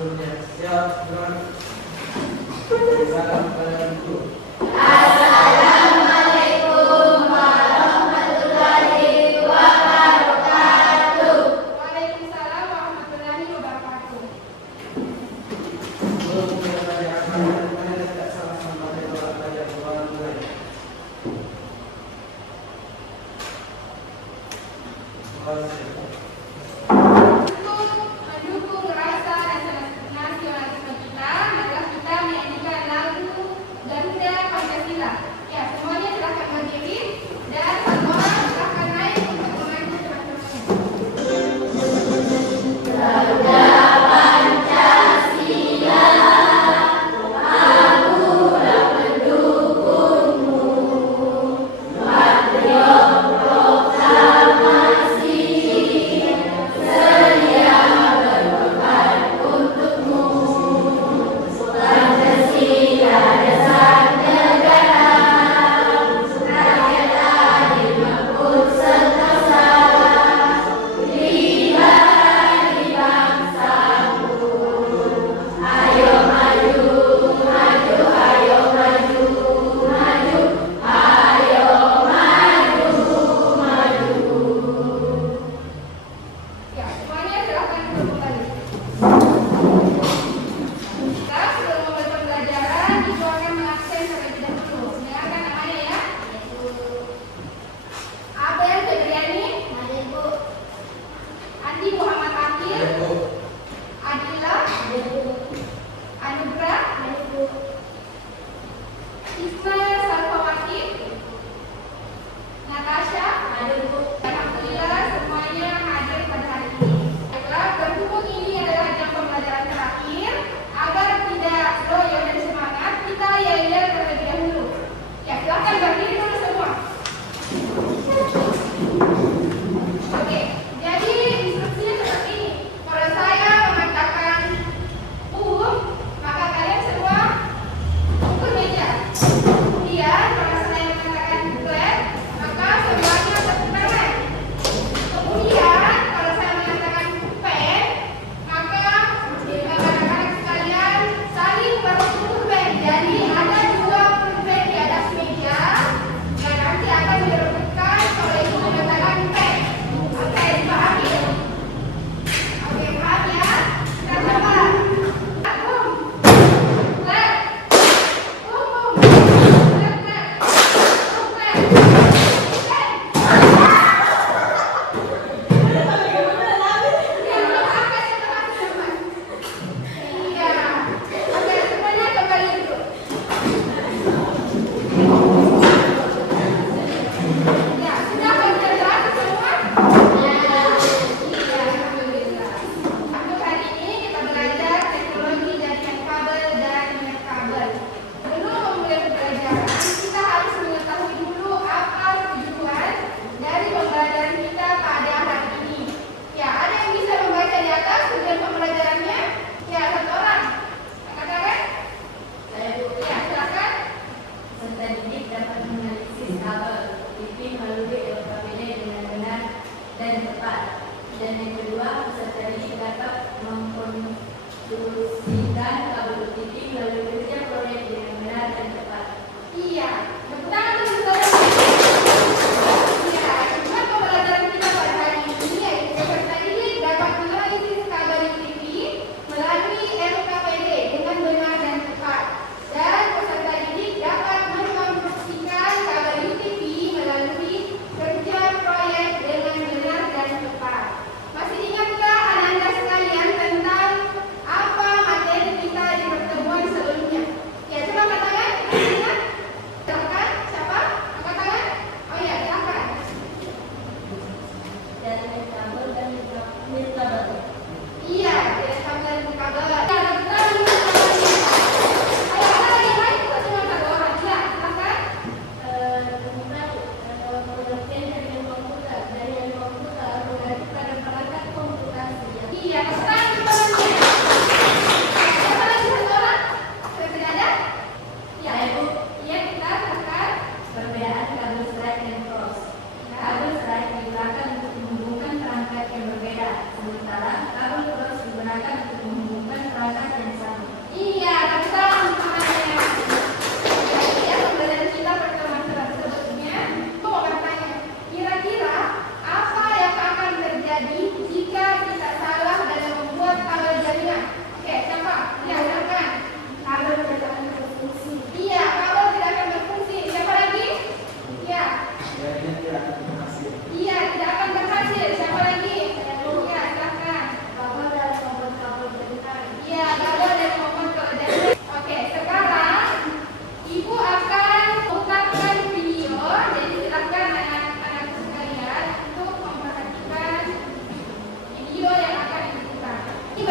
Siap, salam kepada ibu. Assalamualaikum warahmatullahi wabarakatuh. Waalaikumsalam warahmatullahi wabarakatuh. Mendukung rasa nasionalisme kita, maka kita menyanyikan lagu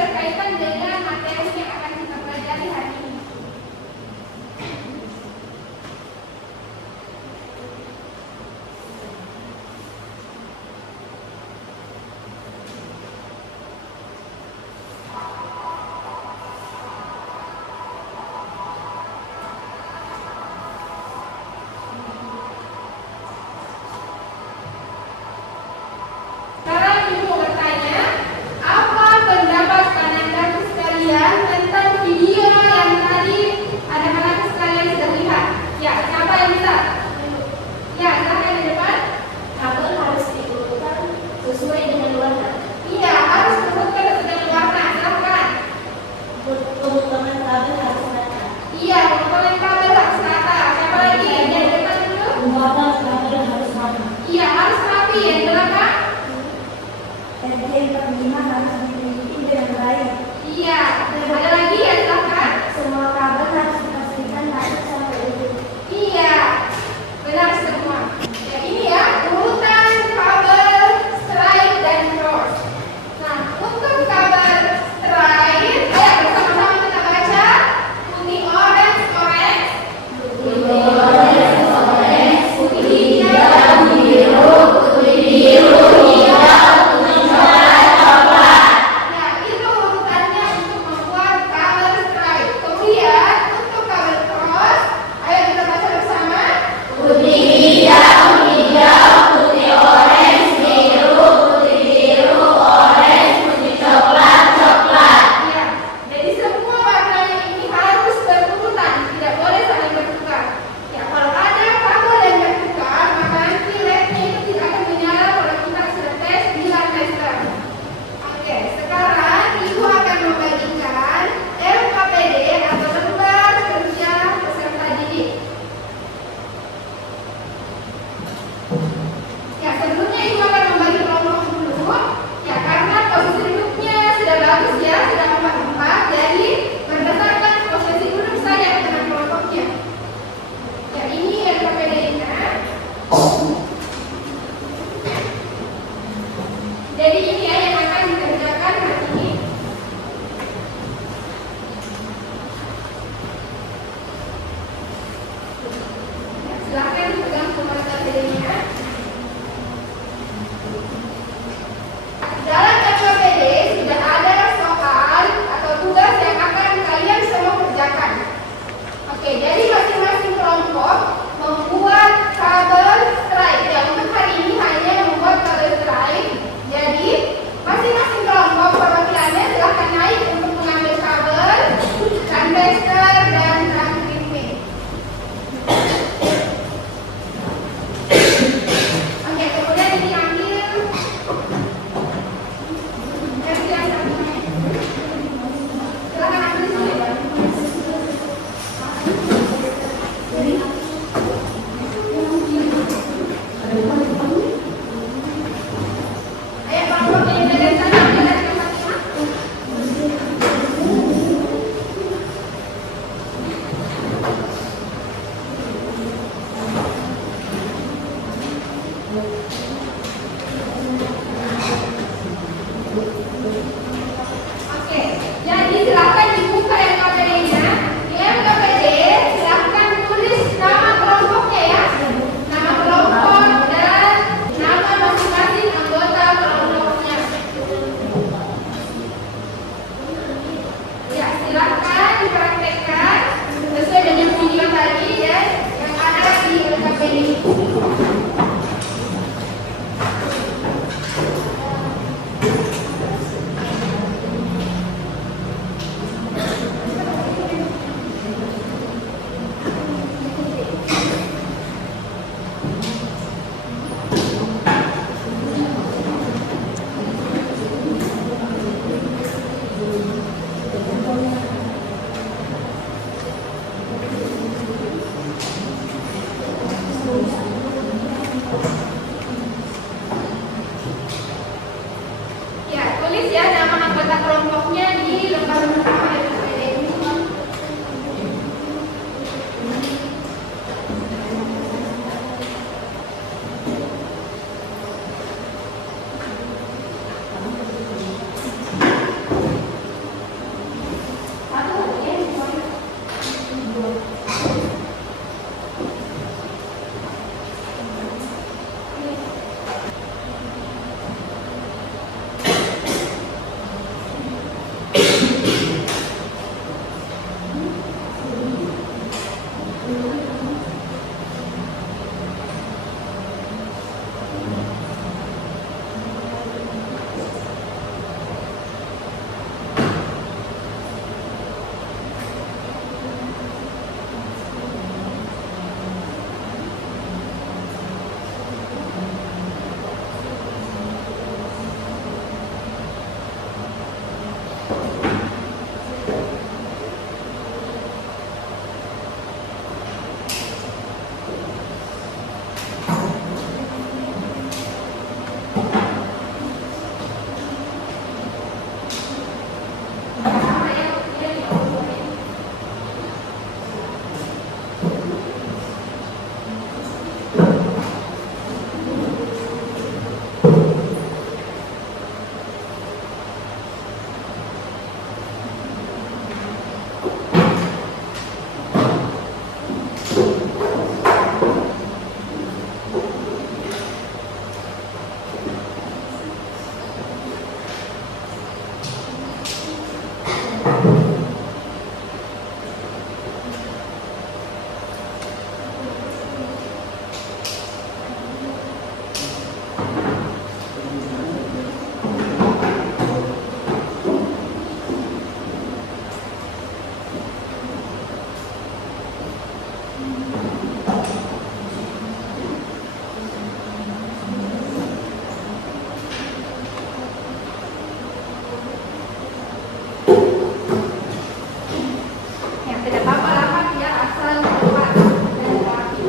berkaitan dengan materi yang akan kita pelajari hari ini. Sekarang Ibu mau bertanya, apa pendapat anak-anak sekalian tentang video yang tadi anak-anak sekalian sudah lihat? Ya, siapa yang bisa? Ya, silakan di depan. Kabel harus diurutkan sesuai dengan warna. Iya, harus disebutkan dengan warna. Silakan. Pemotongan kabel harus rata. Iya, pemotongan kabel harus rata. Siapa lagi? Yang di depan dulu. Pembuatan kabel harus rapi. Iya, harus rapi. Yang di belakang. RJ 45 harus diikuti dengan baik. Iya, ada lagi ya, silakan. Semua kabel harus dipastikan masuk sampai ujung. Iya, benar semua. Ya, ini ya urutan kabel straight dan cross. Nah, untuk kabel straight, ayo bersama-sama kita baca putih orange orange, putih orange orange, putih hijau biru, putih biru hijau, putih coklat coklat. Ya, itu urutannya untuk membuat kabel straight. Kemudian untuk kabel cross, ayo kita baca bersama. Putih hijau hijau, putih orange biru, putih biru orange, putih coklat coklat. Ya, jadi semua warnanya ini harus berurutan, tidak boleh saling bertukar. Ya, kalau ada kabel yang bertukar, maka nanti lednya itu tidak akan menyala kalau kita sudah tes di line tester. Oke, sekarang Ibu akan membagikan LKPD atau lembar kerja peserta didik. Ya, sebelumnya Ibu akan membagi kelompok dulu. Ya, karena posisi duduknya sudah bagus ya, sudah empat-empat. Jadi berdasarkan posisi duduk saja dengan kelompoknya. Ya, ini LKPD-nya. Jadi ini ya yang akan dikerjakan hari ini. Ya, silakan dipegang semua LKPD-nya. Dalam LKPD sudah ada soal atau tugas yang akan kalian semua kerjakan. Oke, jadi masing-masing kelompok membuat kabel straight. Ya, untuk hari ini hanya membuat kabel straight. Jadi masing-masing kelompok perwakilannya silahkan naik untuk mengambil kabel, tester dan transmit. Oke, kemudian ini ambil. Silakan ambil di sini. Ayo kelompok yang dari sana ambil dari tempat ini. Oke, jadi silakan dibuka LKPD-nya. Di LKPD silakan tulis nama kelompoknya ya, nama kelompok dan nama masing-masing anggota kelompoknya. Ya, silakan dipraktekkan sesuai dengan video tadi ya yang ada di LKPD. Ya, tidak apa-apa lah Pak, ya asal kuat dan rapi.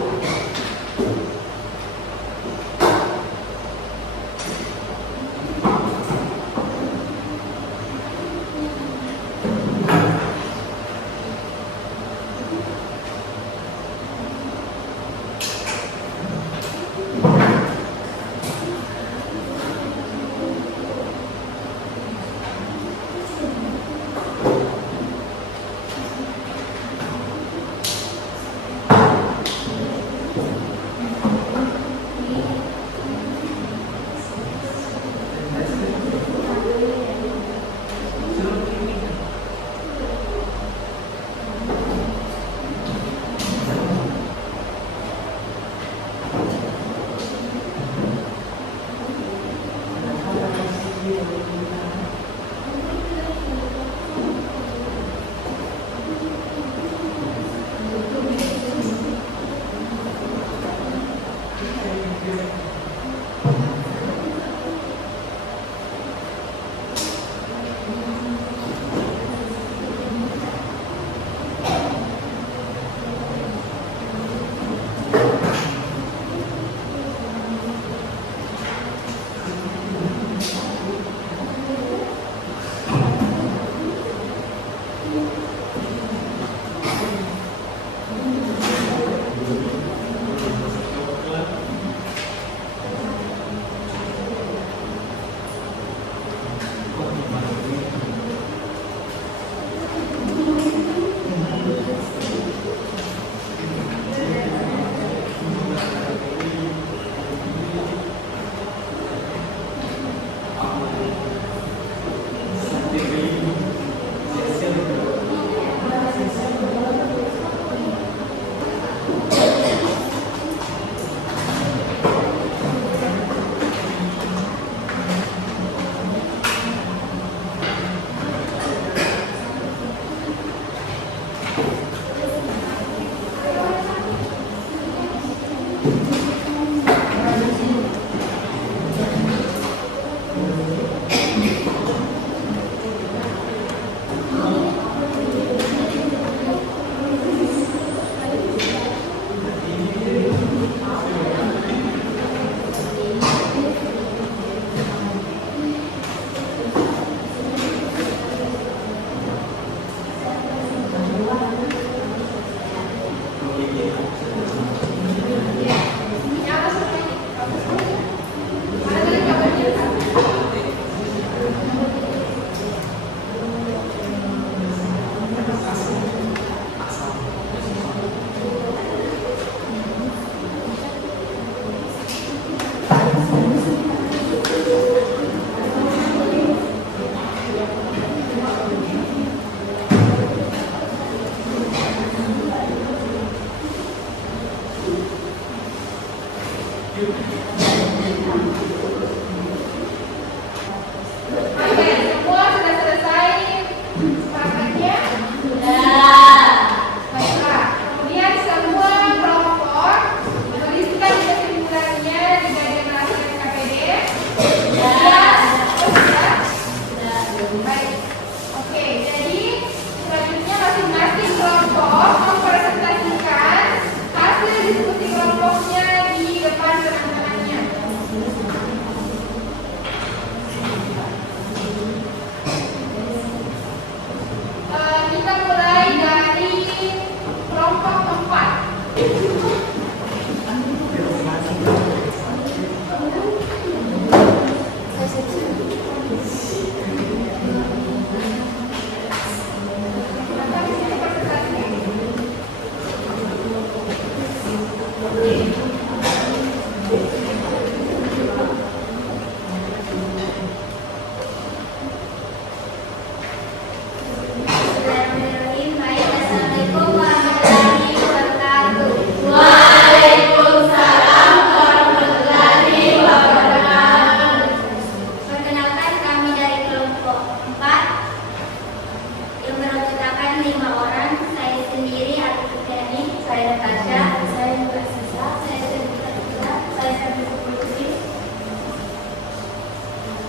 Saya Natasha. Saya Mbak Sisa. Saya Serta. Saya Serta Putri.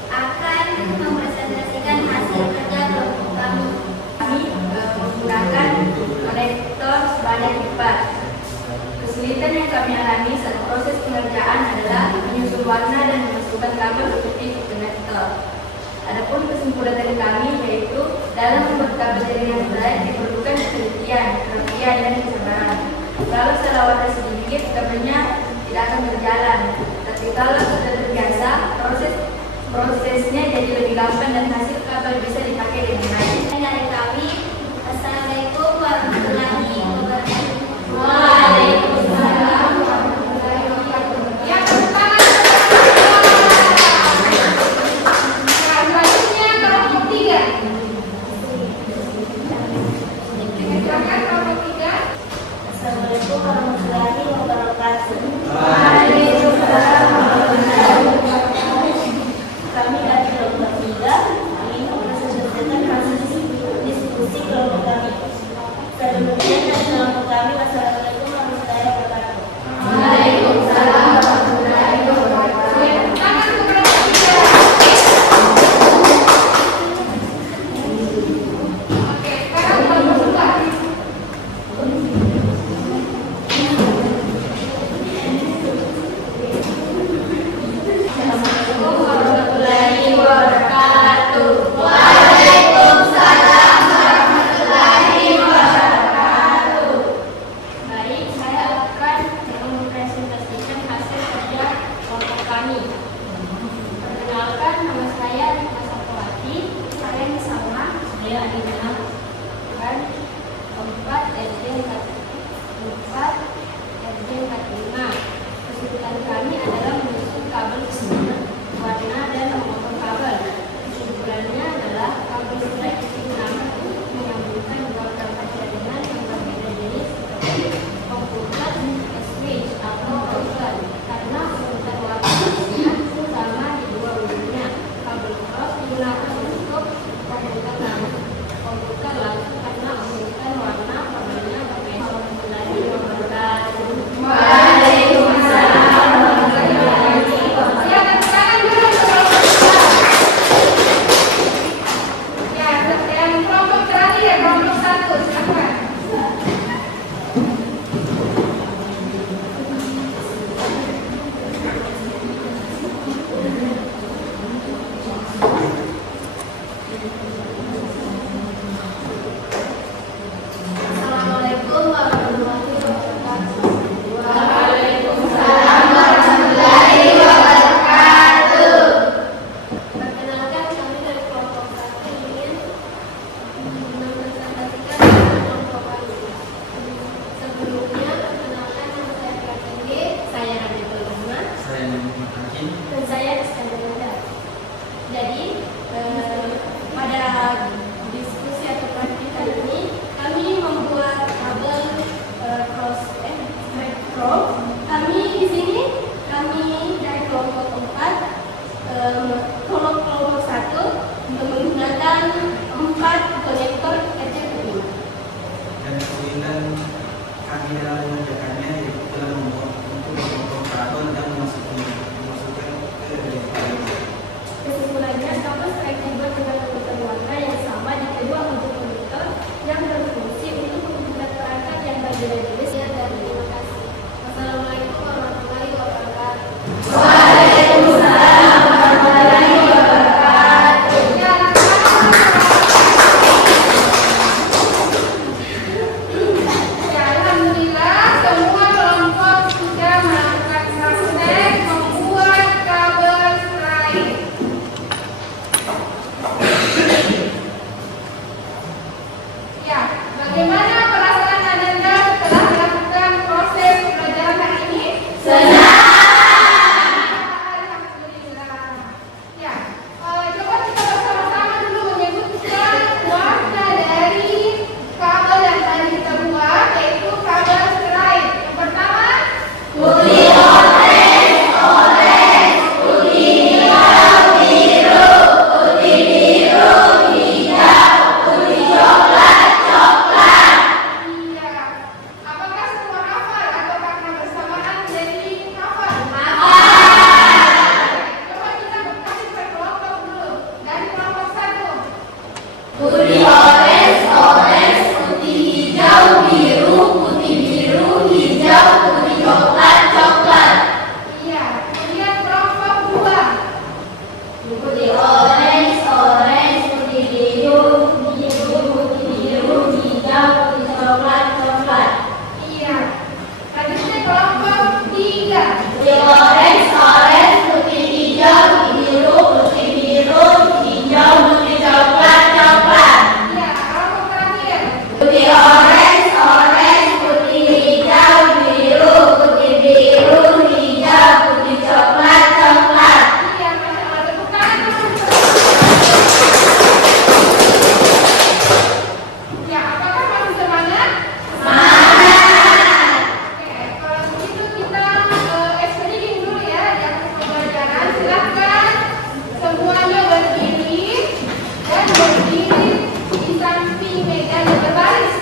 Akan mempresentasikan hasil kerja kelompok kami. Kami menggunakan konektor sebanyak 4. Kesulitan yang kami alami saat proses pengerjaan adalah menyusun warna dan memasukkan kabel putih ke konektor. Adapun kesimpulan dari kami yaitu dalam membuat kabel jaringan baik diperlukan ketelitian, kerapian dan kesabaran. Kalau salah warna sedikit, kabelnya tidak akan berjalan. Tapi kalau sudah terbiasa, prosesnya jadi lebih gampang dan hasil kabel bisa dipakai dengan baik. Dari kami, Assalamualaikum warahmatullahi wabarakatuh. Waalaikumsalam warahmatullahi wabarakatuh. Yang pertama, selanjutnya kelompok 3. Silakan kelompok 3. Assalamualaikum warahmatullahi wabarakatuh. Waalaikumsalam warahmatullahi wabarakatuh. Kami dari kelompok 3 ingin mempresentasikan hasil diskusi kelompok kami. Sebelumnya dari kelompok kami, wassalamualaikum warahmatullahi wabarakatuh. Waalaikumsalam warahmatullahi wabarakatuh. Silakan ke kelompok 3. Oke, sekarang kelompok 2. Assalamualaikum warahmatullahi wabarakatuh. Waalaikumsalam warahmatullahi wabarakatuh. Baik, saya akan mempresentasikan hasil kerja kelompok kami. Perkenalkan, nama saya Rita Sapawati. Saya sama, saya Adina. Dan 4 SD 45. Kesulitan kami adalah menyusun kabel keseluruhan, warna dan memotong kabel. Kesimpulannya adalah kabel strike digunakan untuk menyambungkan dua perangkat jaringan yang berbeda jenis seperti komputer, switch atau router. Karena urutan warnanya sama di dua ujungnya. Kabel cross digunakan untuk membuka komputer langsung karena urutan warna kabelnya berbeda. Warahmatullahi wabarakatuh. Waalaikumsalam warahmatullahi wabarakatuh. Silakan dulu ke kelompok 2. Ya, yang kelompok terakhir, kelompok 1. Silakan. Assalamualaikum warahmatullahi wabarakatuh. Waalaikumsalam warahmatullahi wabarakatuh. Perkenalkan, kami dari kelompok 1 ingin mempresentasikan kelompok kami. Sebelumnya, perkenalkan, nama saya Pratinggi, saya Rabiul Rahman, Saya Muhammad Hakim. dan saya Iskandar. Jadi, pada diskusi atau praktik kali ini, kami membuat kabel micro. Kami di sini, kami dari kelompok 4, kelompok 1 menggunakan 4 konektor RCTI. Dan kesulitan kami dalam mengerjakannya yaitu dalam memotong kabel dan memasukkan ke kabel. Kesimpulannya, kabel strike dibuat dengan urutan warna yang sama di kedua ujung konektor yang berfungsi untuk menghubungkan perangkat yang berbeda jenis. Dan terima kasih. Wassalamualaikum warahmatullahi wabarakatuh. Waalaikumsalam warahmatullahi wabarakatuh. Ya, ya, alhamdulillah semua kelompok sudah melakukan praktek membuat kabel strike. Ya, bagaimana perasaan Anda setelah melakukan proses pelajaran hari ini? Alhamdulillah. Ya, coba kita bersama-sama dulu menyebutkan warna dari kabel yang tadi kita buat, yaitu kabel strike. Yang pertama, putih, orange, putih, hijau, biru, putih, biru, hijau, putih, coklat, meja dan berbaris.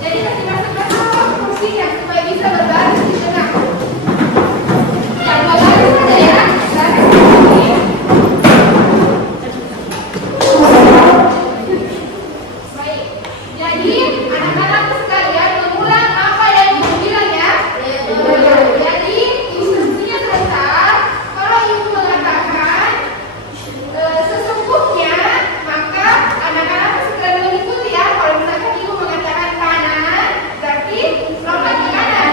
Jadi masing-masing kelompok kursinya supaya bisa berbaris di tengah. Yang berbaris saja ya. Baik. Jadi anak-anak sekalian mengulang apa yang ibu bilang ya. Jadi instruksinya terasa. Kalau ibu mengatakan sesungguhnya, maka anak-anak segera mengikuti ya. Kalau misalkan ibu mengatakan kanan, berarti lompat ke kanan.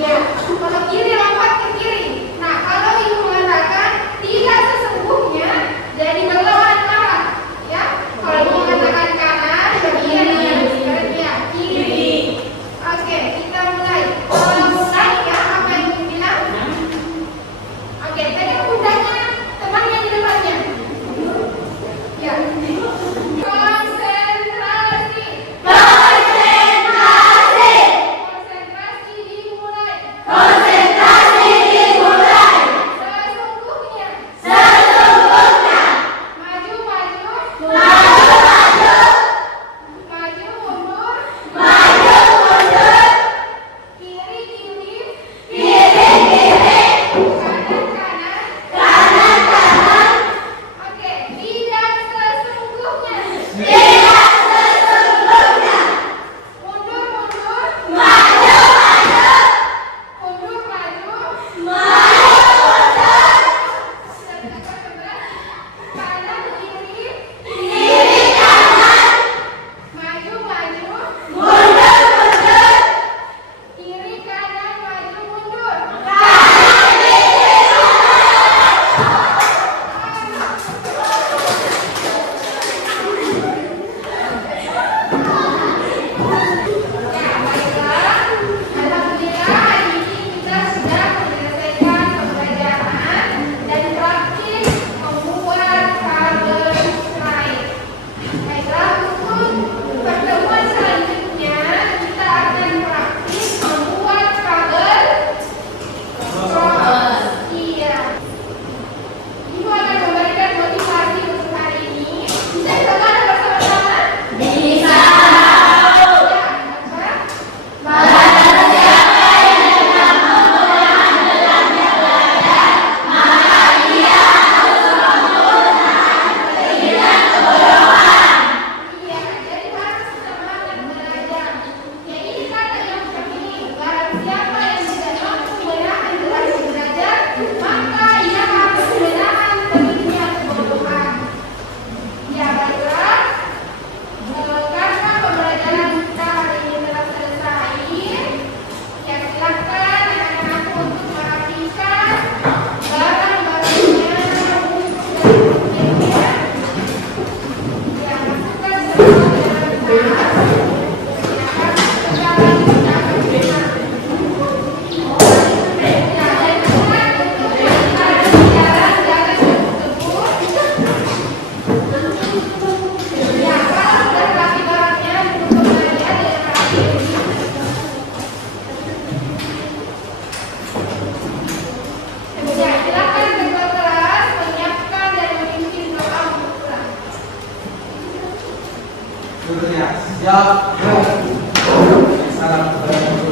Ya. Kalau kiri lompat ke kiri. Nah, kalau ibu mengatakan tidak sesungguhnya, jadi berlawan arah. Ya. Kalau ibu mengatakan kanan, berarti ya kiri. Oke, kita mulai. Kalau mulai ya, apa yang ibu bilang? Oke, pegang pundaknya temannya di depannya. Ya. Konsentrasi. Konsentrasi dimulai. Sesungguhnya. Maju, maju. Maju, mundur. Kiri, kiri. Kanan, kanan. Oke, tidak sesungguhnya. Mundur, mundur. Mundur, maju. Kanan, kiri. Maju, maju. Kiri, kanan, maju, mundur. Ya, baiklah. Alhamdulillah hari ini kita sudah menyelesaikan pembelajaran dan praktis membuat kabel slide. Baiklah, untuk pertemuan selanjutnya kita akan praktis membuat kabel cross. Iya. Ibu akan memberikan motivasi untuk hari ini. Bisa kita mana bersama-sama? Ya, apa? Iya, jadi harus semangat belajar. Ya, ini kata yang terpilih. Barang siapa yang tidak mampu menahan durasi belajar, maka ia harus menahan teriknya kebodohan. Ya, baiklah. Karena pembelajaran kita hari ini telah selesai, ya silakan anak-anakku untuk merapikan barang-barangnya, buku dan bukunya. Ya, masukkan semua ke dalam tas. Silakan segala gunakan benar. Ya, dan ingat untuk melakukan jalan jangan tersebut. Ya, kalau sudah rapi barangnya, tutup saja dengan rapi. Ya, silakan ketua kelas menyiapkan dan memimpin doa untuk pulang. Siap. Salam.